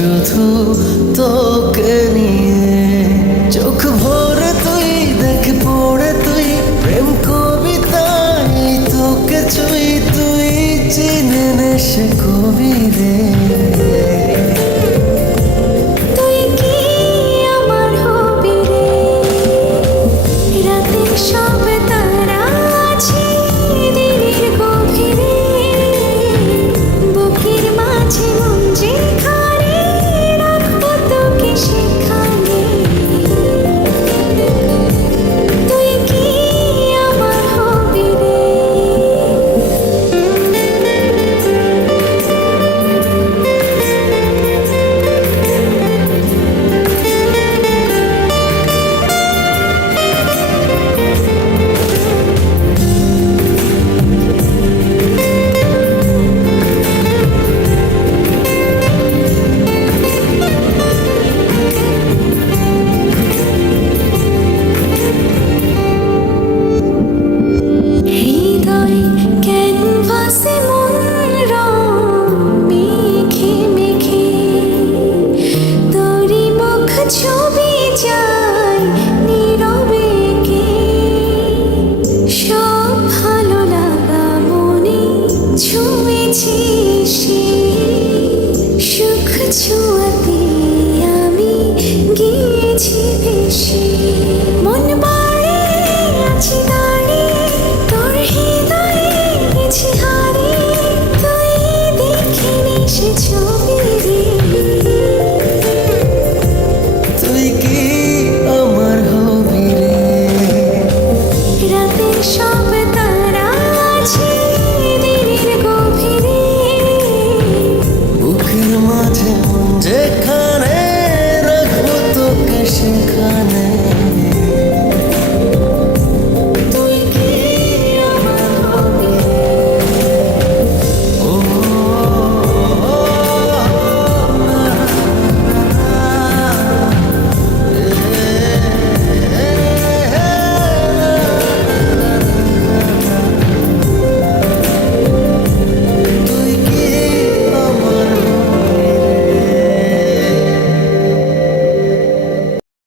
শুধু তোকে নিয়ে। চোখ ভরে তুই দেখ পড়ে তুই প্রেম কবিতায় তোকে ছুঁই, তুই চিনে নে সে কবি রে। তুই কি আমার হবি রে? রাতের সব তারা আছে দিনের গভীরে, বুকের মাঝে মন যেখানে রাখবো তোকে সেখানে। তুই কি আমার হবি রে? হৃদয় ক্যানভাসে মন রং মেখে মেখে, তোরই মুখ ছবি যায় নীরবে এঁকে। সব ভালো লাগা মনে ছুঁয়েছি সে, সুখ ছোঁয়াতে আমি গিয়েছি ভেসে।